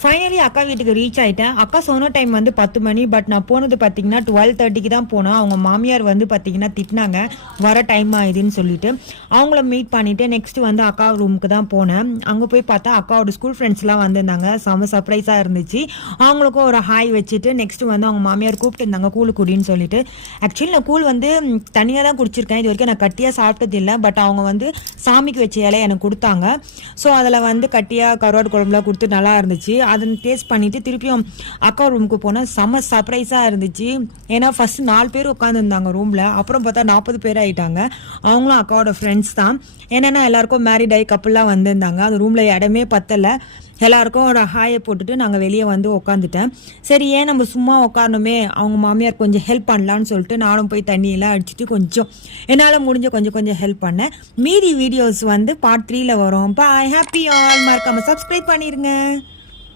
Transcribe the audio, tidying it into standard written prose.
Finally அக்கா வீட்டுக்கு reach ஆகிட்டேன். அக்கா சொன்ன டைம் வந்து 10 மணி. பட் நான் போனது பார்த்தீங்கன்னா 12:30க்கு தான் போனேன். அவங்க மாமியார் வந்து பார்த்தீங்கன்னா திட்டினாங்க, வர டைம் ஆகுதுன்னு சொல்லிட்டு. அவங்கள மீட் பண்ணிவிட்டு நெக்ஸ்ட் வந்து அக்கா ரூமுக்கு தான் போனேன். அங்கே போய் பார்த்தா அக்காவோட ஸ்கூல் ஃப்ரெண்ட்ஸ்லாம் வந்திருந்தாங்க. செம்ம சர்ப்ரைஸாக இருந்துச்சு. அவங்களுக்கும் ஒரு ஹாய் வச்சுட்டு நெக்ஸ்ட் வந்து அவங்க மாமியார் கூப்பிட்டு இருந்தாங்க கூழு குடின்னு சொல்லிட்டு. ஆக்சுவலி நான் கூழ் வந்து தனியாக தான் குடிச்சிருக்கேன். இது வரைக்கும் நான் கட்டியாக சாப்பிட்டது இல்லை. பட் அவங்க வந்து சாமிக்கு வச்ச இலை எனக்கு கொடுத்தாங்க. ஸோ அதில் வந்து கட்டியாக கருவாடு குழம்புலாம் கொடுத்து நல்லா இருந்துச்சு. அதை டேஸ்ட் பண்ணிவிட்டு திருப்பியும் அக்கா ரூமுக்கு போனால் செம்ம சர்ப்ரைஸாக இருந்துச்சு. ஏன்னா ஃபஸ்ட்டு 4 பேர் உட்காந்துருந்தாங்க ரூமில். அப்புறம் பார்த்தா 40 பேர் ஆகிட்டாங்க. அவங்களும் அக்காவோட ஃப்ரெண்ட்ஸ் தான். என்னென்னா எல்லாருக்கும் மேரிட் ஆகி கப்புலாம் வந்திருந்தாங்க. அந்த ரூமில் இடமே பத்தலை. எல்லாருக்கும் ஒரு ஹாயை போட்டுட்டு நாங்கள் வெளியே வந்து உட்காந்துட்டேன். சரி ஏன் நம்ம சும்மா உட்காரணுமே, அவங்க மாமியார் கொஞ்சம் ஹெல்ப் பண்ணலான்னு சொல்லிட்டு நானும் போய் தண்ணியெல்லாம் அடிச்சுட்டு கொஞ்சம் என்னால் முடிஞ்ச கொஞ்சம் ஹெல்ப் பண்ணேன். மீதி வீடியோஸ் வந்து பார்ட் 3ல் வரும். பாய், ஹாப்பி ஆல். மறக்காமல் சப்ஸ்கிரைப் பண்ணிடுங்க.